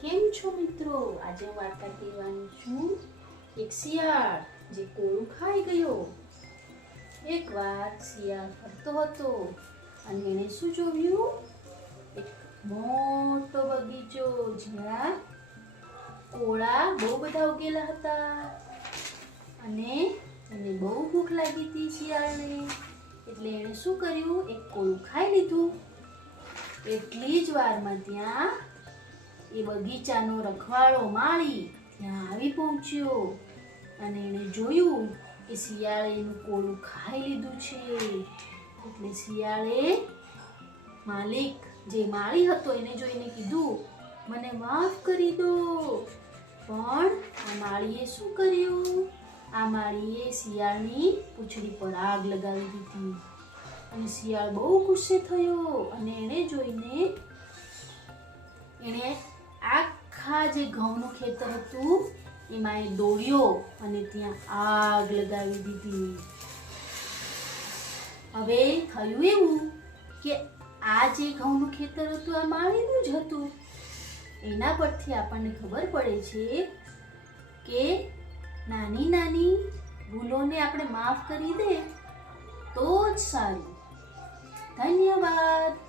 કેમ છો મિત્રો? આજે વાર્તા કહેવાની છું એક શિયાળ જે કોળું ખાઈ ગયો. એકવાર શિયાળ ફરતો હતો અને એણે શું જોયું? એક મોટો બગીચો જ્યાં કોળા બહુ બધા ઉગેલા હતા. અને એને બહુ ભૂખ લાગી હતી શિયાળને. એટલે એણે શું કર્યું? એક કોળું ખાઈ લીધું. એટલી જ વારમાં ત્યાં એ બગીચાનો રખવાળો માળી ત્યાં આવી પહોંચ્યો. અને એણે જોયું કે શિયાળે એનું કોળું ખાઈ લીધું છે. એટલે શિયાળે માલિક જે માળી હતો એને જોઈને કીધું, મને માફ કરી દો, પણ આ માળીએ શું કર્યું? આ માળીએ શિયાળની પૂંછડી પર આગ લગાવી દીધી. અને શિયાળ બહુ ગુસ્સે થયો અને એણે જોઈને એણે આખા જે ઘઉંનું ખેતર હતું, એમાં એ દોડ્યો અને ત્યાં આગ લગાવી દીધી. હવે થયું એવું કે આ જે ઘઉંનું ખેતર હતું, આ માળીનું જ હતું. એના પરથી આપણને ખબર પડે છે કે નાની નાની ભૂલોને આપણે માફ કરી દે તો જ સારું. ધન્યવાદ.